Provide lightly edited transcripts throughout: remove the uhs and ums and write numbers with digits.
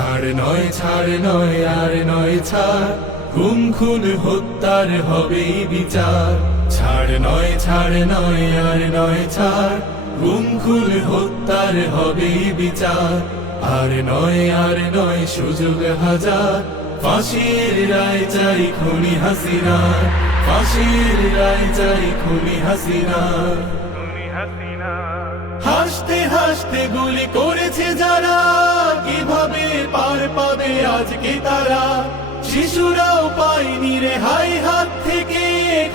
ছাড় নয় আর নয় ছাড়, গুম খুন হত্যার হবে বিচার। ছাড় নয় আর নয় ছাড়, গুম খুন হত্যার হবে বিচার। আর নয় সুযোগ হাজার, ফাঁসির রায় চাই খুনি হাসিনা, ফাঁসির রায় চাই খুনি হাসিনা। হাসতে হাসতে গুলি করেছে যারা, কিভাবে পার পাবে আজকে তারা? শিশুরাও পায়নি রেহাই হাত থেকে,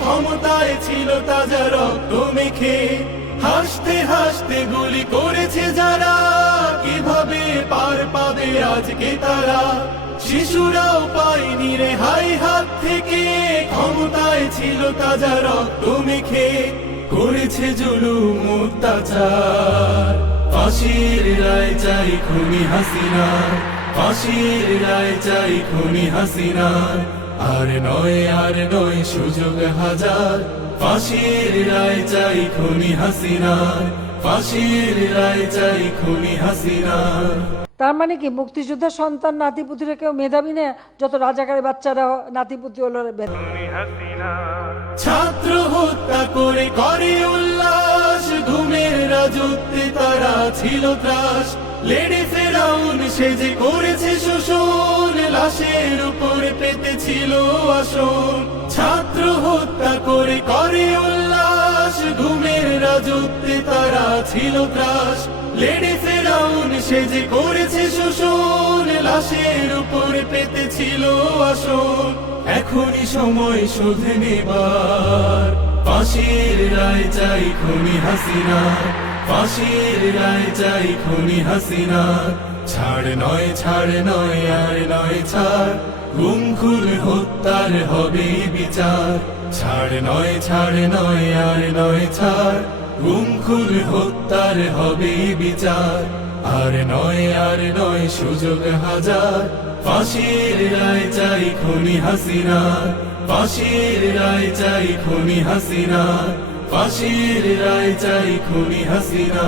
ক্ষমতায় ছিল তাজা রক্ত মেখে। হাসতে হাসতে গুলি করেছে যারা, কিভাবে পার পাবে আজকে তারা? শিশুরাও পায়নি রেহাই হাত থেকে, ক্ষমতায় ছিল তাজা রক্ত মেখে। করেছে জুলুম অত্যাচার, ফাঁসির রায় চাই খুনি হাসিনা, ফাঁসির রায় চাই খুনি হাসিনা। আর নয় সুযোগ হাজার, ফাঁসির রায় চাই খুনি হাসিনা, ফাঁসির রায় চাই খুনি হাসিনা। তার মানে কি মুক্তিযোদ্ধার সন্তান নাতিপুতিরা কেউ মেধাবী না, যত রাজাকারের বাচ্চারা নাতিপুতি হলো ছাত্র হত্যা করে করে উল্লাস, ঘুমের রাজত্বে তারা ছিল ত্রাস। লেডি ফেরাউন সেজে করেছে শোষণ, লাশের উপরে পেতেছিল আসন। ছাত্র হত্যা করে করে উল্লাস, ঘুমের রাজত্বে তারা ছিল ত্রাস। লেডি ফেরাউন সেজে করেছে শোষণ, লাশের উপরে পেতেছিল আসন। এখনই সময় শোধ নেবার, ফাঁসির রায় চাই খুনি হাসিনা, ফাঁসির রায় চাই খুনি হাসিনা। ছাড় নয় আর নয় ছাড়, গুম খুন হত্যার হবে বিচার। ছাড় নয় আর নয় ছাড়, গুম খুন হত্যার হবে বিচার। আর নয় সুযোগ হাজার, ফাঁসির রায় চাই খুনি হাসিনা, ফাঁসির রায় চাই খুনি হাসিনা, ফাঁসির রায় চাই খুনি হাসিনা।